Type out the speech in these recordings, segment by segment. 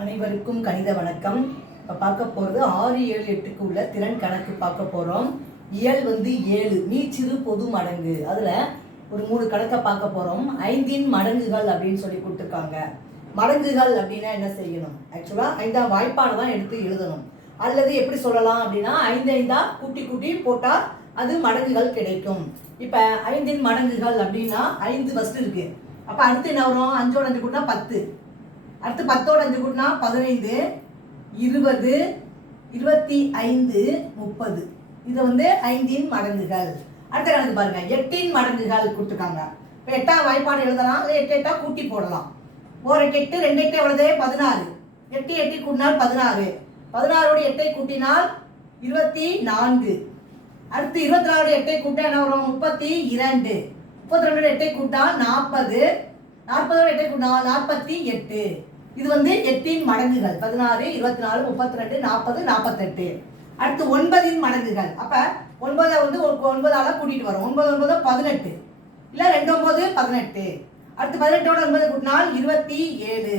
அனைவருக்கும் கணித வணக்கம். இப்போ பார்க்க போகிறது 6, 7, 8க்கு உள்ள திறன் கணக்கு பார்க்க போகிறோம். இயல் 7 மீச்சிறு பொது மடங்கு. அதில் ஒரு 3 கணக்கை பார்க்க போகிறோம். 5 மடங்குகள் அப்படின்னு சொல்லி கொடுத்துருக்காங்க. மடங்குகள் அப்படின்னா என்ன செய்யணும்? ஆக்சுவலாக 5ஆம் வாய்ப்பாடு தான் எடுத்து எழுதணும். அல்லது எப்படி சொல்லலாம் அப்படின்னா 5 5 கூட்டி கூட்டி போட்டால் அது மடங்குகள் கிடைக்கும். இப்போ 5 மடங்குகள் அப்படின்னா 5 ஃபஸ்ட்டு இருக்குது. அப்போ அடுத்து என்ன வரும்? 5ஓட 5 கூட்டினா 10. அடுத்து 10ஓட 5 கூட்டினா 15, 20, 25, 30. இது 5 மடங்குகள். அடுத்த கணக்கு பாருங்க, 8 மடங்குகள் கொடுத்துருக்காங்க. இப்போ 8ஆம் வாய்ப்பாடு எழுதலாம், 8 8 கூட்டி போடலாம். 1 8 2 8 எவ்வளவு? 16. 8 8 கூட்டினால் 16. 16ஓட 8 கூட்டினால் 24. அடுத்து 24ஓட 8 கூட்டினா என்ன வரும்? 32. 32ஓட 8 கூட்டினால் 40. 40ஓட 8 கூட்டினால் 48. இது 8 மடங்குகள். 16, 24, 32, 40, 48. அடுத்து 9 மடங்குகள். அப்ப 9 9ஆல கூட்டிட்டு வரும். 9 9 18 இல்ல 2 9 18. அடுத்து 18ஓட 9 கூட்டினால் 27.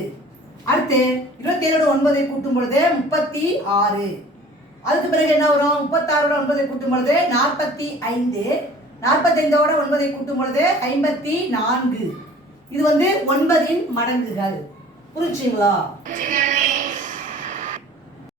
அடுத்து 27ஓட 9 கூட்டும் பொழுது 36. அதுக்கு பிறகு என்ன வரும்? 36ஓட 9 கூட்டும் பொழுது 45. 45ஓட 9 கூட்டும் பொழுது 54. இது 9 மடங்குகள். புரிச்சுங்களா?